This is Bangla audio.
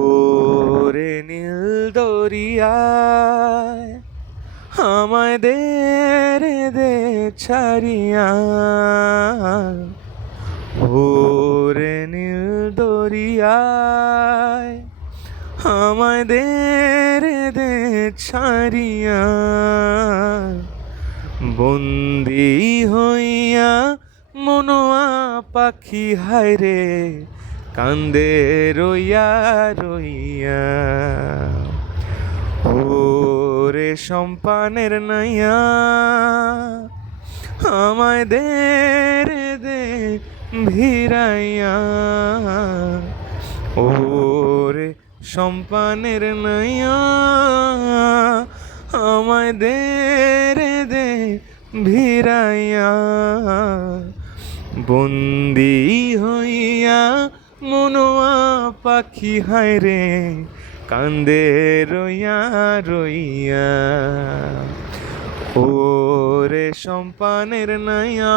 ওরে নীল দরিয়ায় আমায় দে রে দে ছাড়িয়া, ওরে নীল দরিয়ায় আমায় দে রে দে ছাড়িয়া, বন্দি হইয়া মনোয়া পাখি হায় রে কান্দে রইয়া রইয়া। ওরে সম্পানের নাইয়া আমায় দে রে দে ভিড়াইয়া, ওরে সম্পানের নাইয়া আমায় দে রে দে ভিড়াইয়া, বন্দি হইয়া মনোয়া পাখি হায় রে কান্দে রইয়া রইয়া। ওরে সম্পানের নাইয়া।